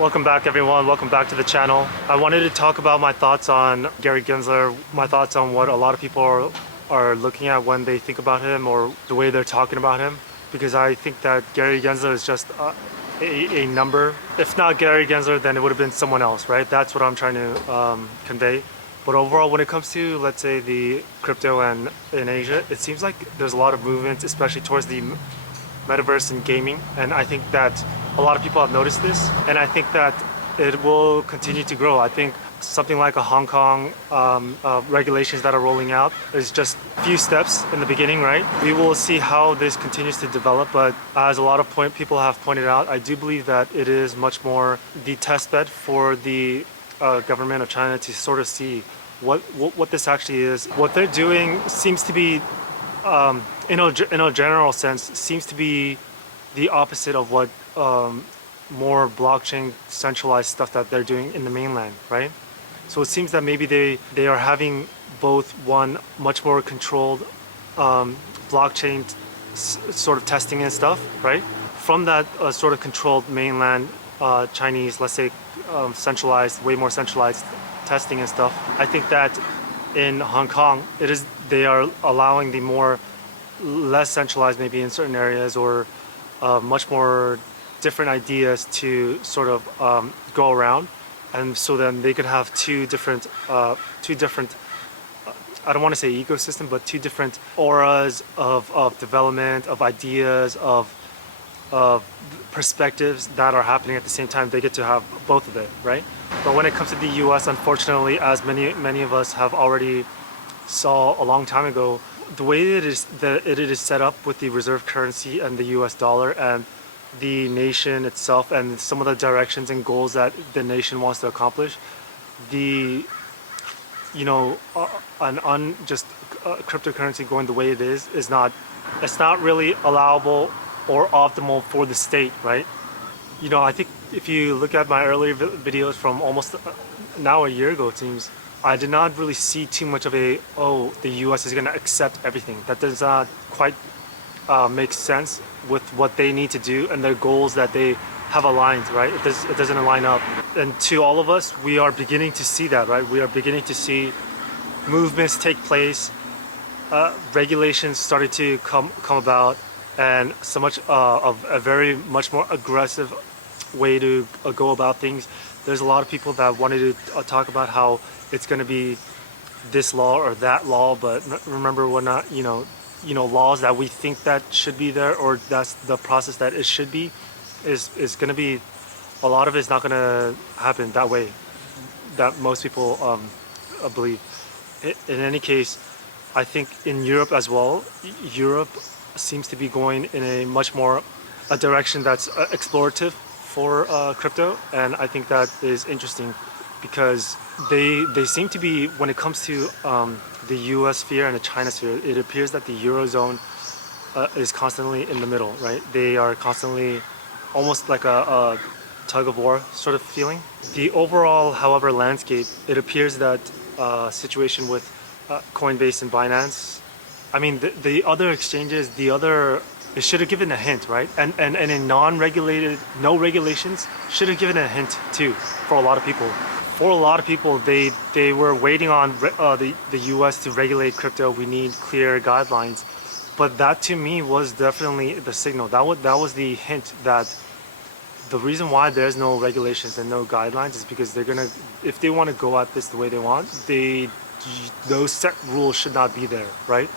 Welcome back, everyone. Welcome back to the channel. I wanted to talk about my thoughts on Gary Gensler, my thoughts on what a lot of people are looking at when they think about him or the way they're talking about him, because I think that Gary Gensler is just a number. If not Gary Gensler, then it would have been someone else, right? That's what I'm trying to convey. But overall, when it comes to, let's say, the crypto and in Asia, it seems like there's a lot of movement, especially towards the metaverse and gaming. And I think that a lot of people have noticed this, and I think that it will continue to grow. I think something like a Hong Kong regulations that are rolling out is just a few steps in the beginning, right? We will see how this continues to develop, but as a lot of people have pointed out, I do believe that it is much more the test bed for the government of China to sort of see what this actually is. What they're doing seems to be, in a general sense, seems to be the opposite of what more blockchain centralized stuff that they're doing in the mainland, right? So it seems that maybe they are having both one much more controlled blockchain sort of testing and stuff, right? From that sort of controlled mainland Chinese, let's say centralized, way more centralized testing and stuff. I think that in Hong Kong, they are allowing the less centralized, maybe in certain areas, or much more different ideas to sort of go around, and so then they could have two different I don't want to say ecosystem, but two different auras of development, of ideas, of perspectives that are happening at the same time. They get to have both of it, right? But when it comes to the US, unfortunately, as many of us have already saw a long time ago, the way it is set up with the reserve currency and the US dollar and the nation itself and some of the directions and goals that the nation wants to accomplish, just cryptocurrency going the way it is not, it's not really allowable or optimal for the state, right? I think if you look at my earlier videos from almost now a year ago, it seems, I did not really see too much of the US is going to accept everything. That does not quite make sense with what they need to do and their goals that they have aligned, right? It doesn't align up. And to all of us, we are beginning to see that, right? We are beginning to see movements take place, regulations started to come about, and so much of a very much more aggressive way to go about things. There's a lot of people that wanted to talk about how it's going to be this law or that law, but remember, we're not, laws that we think that should be there, or that's the process that it should be, is going to be, a lot of it's not going to happen that way, that most people believe. In any case, I think in Europe as well, Europe seems to be going in a direction that's explorative for crypto, and I think that is interesting because they seem to be, when it comes to the US sphere and the China sphere, it appears that the Eurozone is constantly in the middle, right? They are constantly almost like a tug of war sort of feeling. The overall, however, landscape, it appears that situation with Coinbase and Binance, I mean, the other exchanges, it should have given a hint, right? And in non-regulated, no regulations, should have given a hint too for a lot of people. For a lot of people, they were waiting on the US to regulate crypto. We need clear guidelines. But that to me was definitely the signal. That was the hint that the reason why there's no regulations and no guidelines is because if they want to go at this the way they want, those set rules should not be there, right?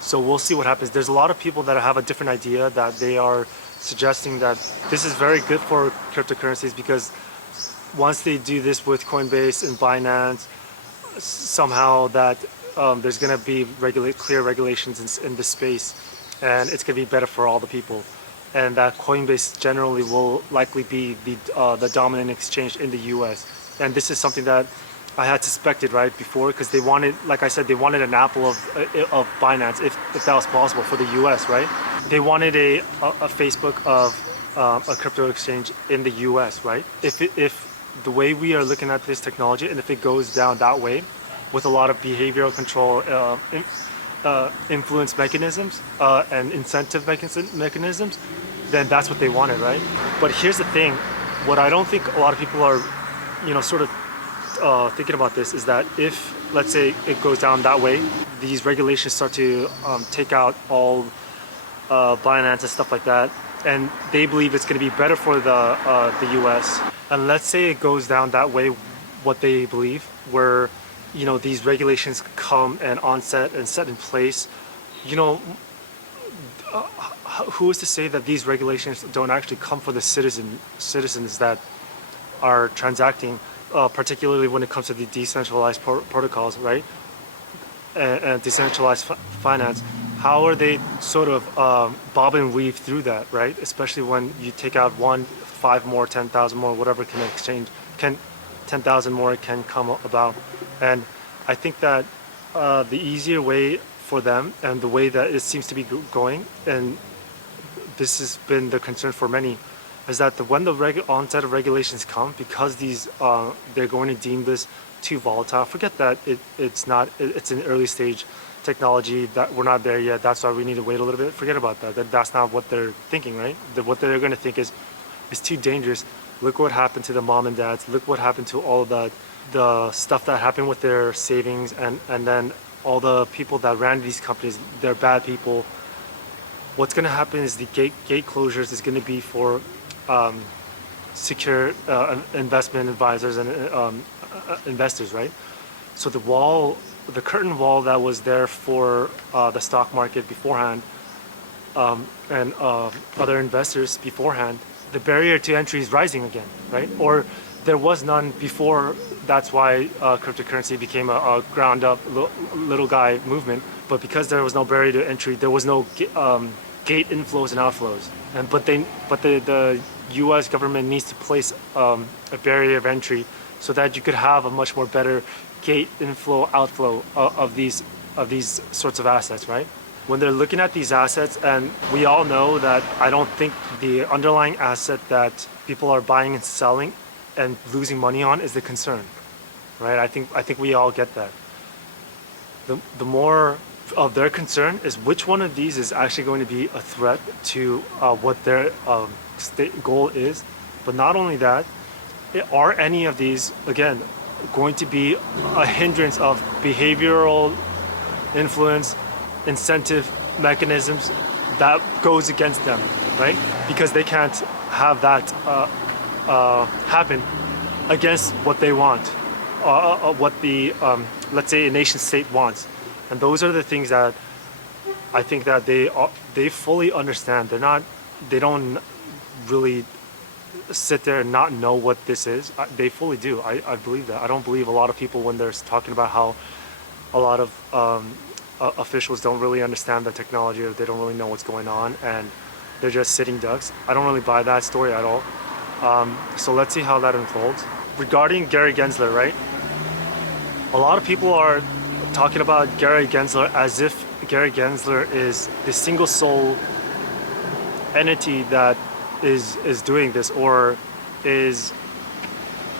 So we'll see what happens. There's a lot of people that have a different idea, that they are suggesting that this is very good for cryptocurrencies because once they do this with Coinbase and Binance, somehow that there's going to be clear regulations in this space, and it's going to be better for all the people, and that Coinbase generally will likely be the dominant exchange in the US. And this is something that I had suspected right before, because they wanted, like I said, they wanted an Apple of Binance if that was possible for the US, right? They wanted a Facebook of a crypto exchange in the US, right? If the way we are looking at this technology, and if it goes down that way with a lot of behavioral control, influence mechanisms and incentive mechanisms, then that's what they wanted, right? But here's the thing, What I don't think a lot of people are, sort of thinking about this is that if, let's say, it goes down that way, these regulations start to take out all Binance and stuff like that, and they believe it's going to be better for the U.S. And let's say it goes down that way, what they believe, where these regulations come and onset and set in place. Who is to say that these regulations don't actually come for the citizens that are transacting, particularly when it comes to the decentralized protocols, right? And decentralized finance. How are they sort of bob and weave through that, right? Especially when you take out 5 more, 10,000 more, whatever can exchange, 10,000 more can come about. And I think that the easier way for them, and the way that it seems to be going, and this has been the concern for many, is that when the onset of regulations come, because they're going to deem this too volatile. Forget that it's an early stage technology, that we're not there yet, that's why we need to wait a little bit. Forget about that. That's not what they're thinking, right? What they're going to think is, it's too dangerous. Look what happened to the mom and dads. Look what happened to all of the stuff that happened with their savings, and then all the people that ran these companies, they're bad people. What's going to happen is the gate closures is going to be for secure investment advisors and investors, right? So the curtain wall that was there for the stock market beforehand, and other investors beforehand, the barrier to entry is rising again, right? Or there was none before. That's why cryptocurrency became a ground up little guy movement. But because there was no barrier to entry, there was no gate inflows and outflows. But the U.S. government needs to place a barrier of entry so that you could have a much more better gate inflow outflow of these sorts of assets, right? When they're looking at these assets, and we all know that I don't think the underlying asset that people are buying and selling and losing money on is the concern, right? I think we all get that. The more of their concern is which one of these is actually going to be a threat to what their goal is. But not only that, are any of these, again, going to be a hindrance of behavioral influence, incentive mechanisms that goes against them, right? Because they can't have that happen against what they want, what the let's say a nation state wants. And those are the things that I think that they fully understand. They don't really sit there and not know what this is. They fully do. I believe that. I don't believe a lot of people when they're talking about how a lot of officials don't really understand the technology, or they don't really know what's going on, and they're just sitting ducks. I don't really buy that story at all. So let's see how that unfolds. Regarding Gary Gensler, right? A lot of people are talking about Gary Gensler as if Gary Gensler is the single sole entity that is doing this, or is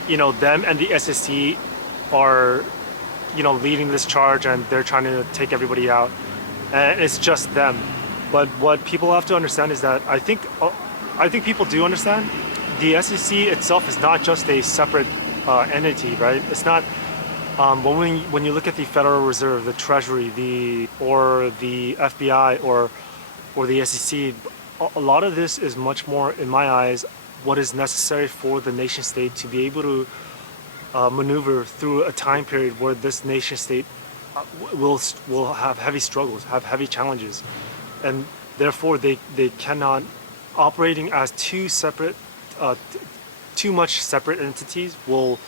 them and the SEC are leading this charge, and they're trying to take everybody out, and it's just them. But what people have to understand is that I think people do understand the SEC itself is not just a separate entity, right? It's not. When you look at the Federal Reserve, the Treasury, or the FBI, or the SEC, a lot of this is much more, in my eyes, what is necessary for the nation state to be able to maneuver through a time period where this nation state will have heavy struggles, have heavy challenges, and therefore they cannot, operating as too much separate entities will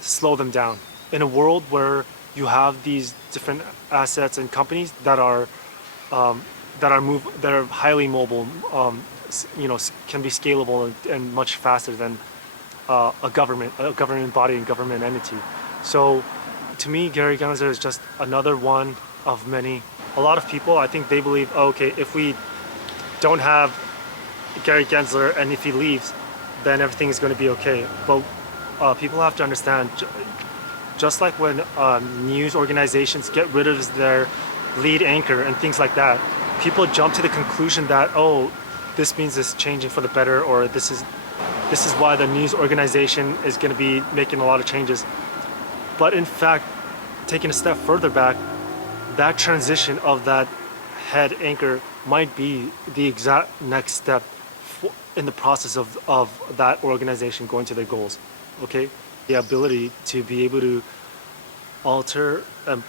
slow them down. In a world where you have these different assets and companies that are highly mobile, can be scalable and much faster than a government body and government entity. So to me, Gary Gensler is just another one of many. A lot of people, I think they believe, okay, if we don't have Gary Gensler and if he leaves, then everything is going to be okay. But people have to understand, just like when news organizations get rid of their lead anchor and things like that, people jump to the conclusion that, oh, this means it's changing for the better, or this this is why the news organization is going to be making a lot of changes. But in fact, taking a step further back, that transition of that head anchor might be the exact next step in the process of that organization going to their goals. Okay, the ability to be able to alter and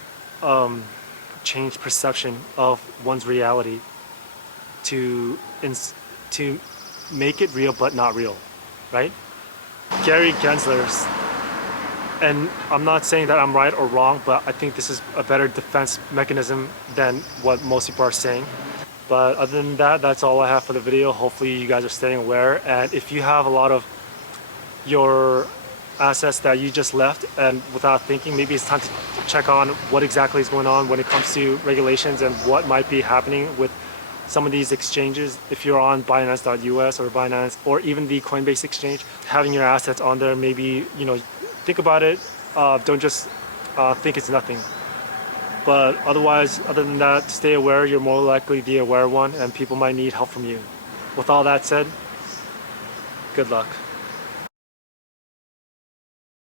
change perception of one's reality to make it real but not real, right? Gary Gensler, and I'm not saying that I'm right or wrong, but I think this is a better defense mechanism than what most people are saying. But other than that, that's all I have for the video. Hopefully you guys are staying aware, and if you have a lot of your assets that you just left and without thinking, maybe it's time to check on what exactly is going on when it comes to regulations and what might be happening with some of these exchanges. If you're on Binance.us or Binance or even the Coinbase exchange, having your assets on there, maybe, think about it. Don't just think it's nothing. But otherwise, other than that, stay aware. You're more likely the aware one, and people might need help from you. With all that said, good luck.